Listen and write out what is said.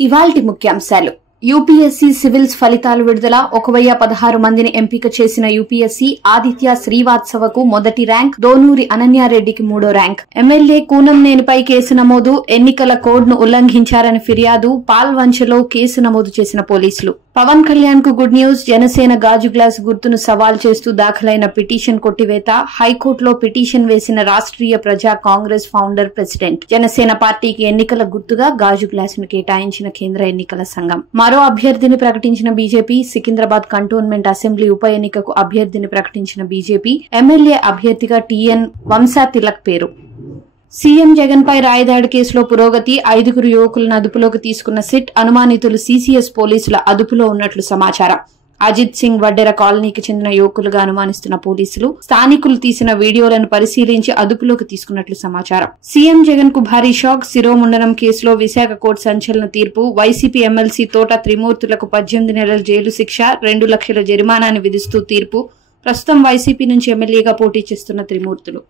ఇవాల్టి ముఖ్యాంశాలు. UPSC civils ఫలితాలు విడుదల. 1016 మందిని ఎంపిక చేసిన యూపీఎస్సీ ఆదిత్య శ్రీవాత్సవకు మొదటి ర్యాంక్, దోనూరి అనన్యారెడ్డికి 3వ ర్యాంక్. ఎమ్మెల్యే కూనంనేనిపై కేసు నమోదు. ఎన్నికల కోడ్ ను ఉల్లంఘించారని ఫిర్యాదు. పాల్వంచలో కేసు నమోదు చేసిన పోలీసులు. పవన్ కళ్యాణ్ కు గుడ్ న్యూస్. జనసేన గాజు గ్లాస్ గుర్తును సవాల్ చేస్తూ దాఖలైన పిటిషన్ కొట్టివేత. హైకోర్టులో పిటిషన్ వేసిన రాష్ట్రీయ ప్రజా కాంగ్రెస్ ఫౌండర్ ప్రెసిడెంట్. జనసేన పార్టీకి ఎన్నికల గుర్తుగా గాజు గ్లాస్ ను కేటాయించిన కేంద్ర ఎన్నికల సంఘం. మరో అభ్యర్థిని ప్రకటించిన బీజేపీ. సికింద్రాబాద్ కంటోన్మెంట్ అసెంబ్లీ ఉప ఎన్నికకు అభ్యర్థిని ప్రకటించిన బీజేపీ. ఎమ్మెల్యే అభ్యర్థిగా టీఎన్ వంశా తిలక్ పేరు. సీఎం జగన్ పై రాయదాడి కేసులో పురోగతి. 5 యువకులను అదుపులోకి తీసుకున్న సిట్. అనుమానితులు సీసీఎస్ పోలీసుల అదుపులో ఉన్నట్లు సమాచారం. అజిత్ సింగ్ వడ్డెర కాలనీకి చెందిన యువకులుగా అనుమానిస్తున్న పోలీసులు స్థానికులు తీసిన వీడియోలను పరిశీలించి అదుపులోకి తీసుకున్నట్లు సమాచారం. సీఎం జగన్ కు భారీ షాక్. శిరోముండనం కేసులో విశాఖ కోర్టు సంచలన తీర్పు. వైసీపీ ఎమ్మెల్సీ తోట త్రిమూర్తులకు 18 నెలల జైలు శిక్ష, 2 లక్షల జరిమానాన్ని విధిస్తూ తీర్పు. ప్రస్తుతం వైసీపీ నుంచి ఎమ్మెల్యేగా పోటీ చేస్తున్న త్రిమూర్తులు